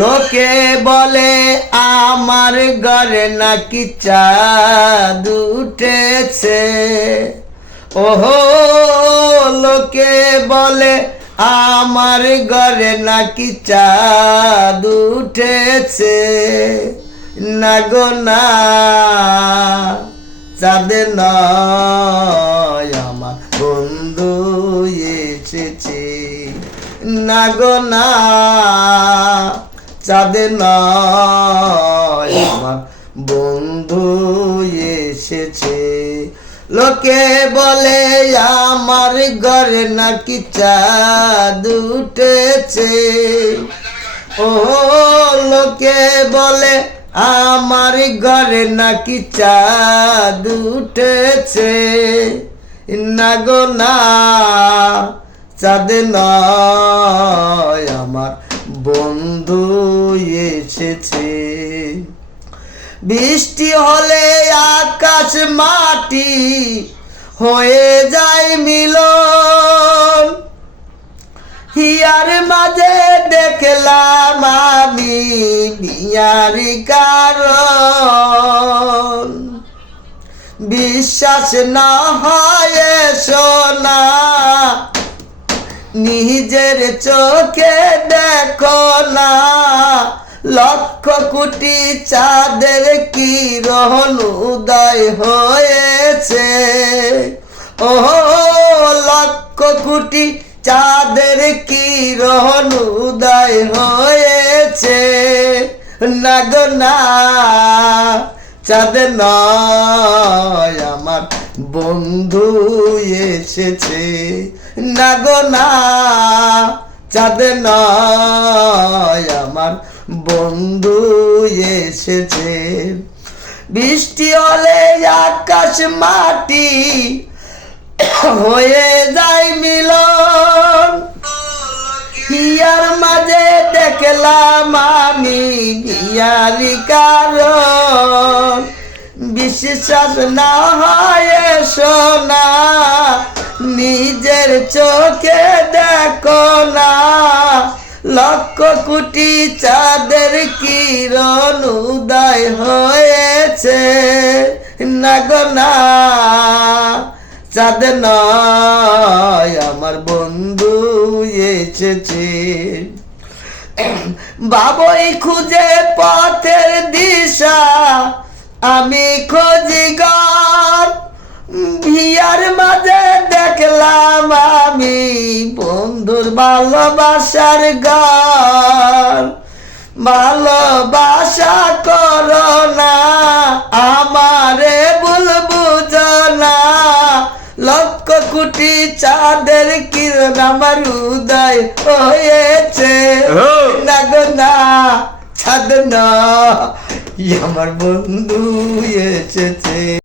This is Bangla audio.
লোকে বলে আমার ঘরে নাকি চাঁদ উঠেছে। ওহো, লোকে বলে আমার ঘরে নাকি চাঁদ উঠেছে। না গো না, চাঁদ নয় আমার বন্ধু এসেছে। না গো না, চাঁদ নয় আমার বন্ধু এসেছে। লোকে বলে আমার ঘরে নাকি চাঁদ উঠেছে। ও লোকে বলে আমার ঘরে নাকি চাঁদ উঠেছে। না গো না, চাঁদ নয় আমার বন্ধু এসেছে। বৃষ্টি হলে আকাশ মাটি হয়ে যায় মিলন। হিয়ার মাঝে দেখলাম আমি বিয়ারি কারণ। বিশ্বাস না হয় সোনা, নিজের চোখে দেখো না। লক্ষ কোটি চাঁদের কিরণ উদয় হয়েছে। ও লক্ষ কোটি চাঁদের কিরণ উদয় হয়েছে। না গো না, চাঁদ নয় আমার বন্ধু এসেছে। না গো না, চাঁদ নয় আমার বন্ধু এসেছে। বৃষ্টি হলে আকাশ মাটি হয়ে যায় মিলন। হিয়ার মাঝে দেখলাম আমি বিয়ারি কারণ। বিশ্বাস না হয় সোনা, নিজের চোখে দেখো না। লক্ষ কোটি চাঁদের কিরণ উদয় হয়েছে। না গো না, চাঁদ নয় আমার বন্ধু এসেছে। বাবুই খুঁজে পথের দিশা, আমি খুঁজি ঘর। ভিয়ার মাঝে দেখলাম আমি বন্ধুর ভালোবাসার ঘর। ভালোবাসা করো না, আমারে ভুল বুঝো না। লক্ষ কোটি চাঁদের কিরণ আমার উদয় হয়েছে। না গো না, চাঁদ নয় আমার বন্ধু এসেছে।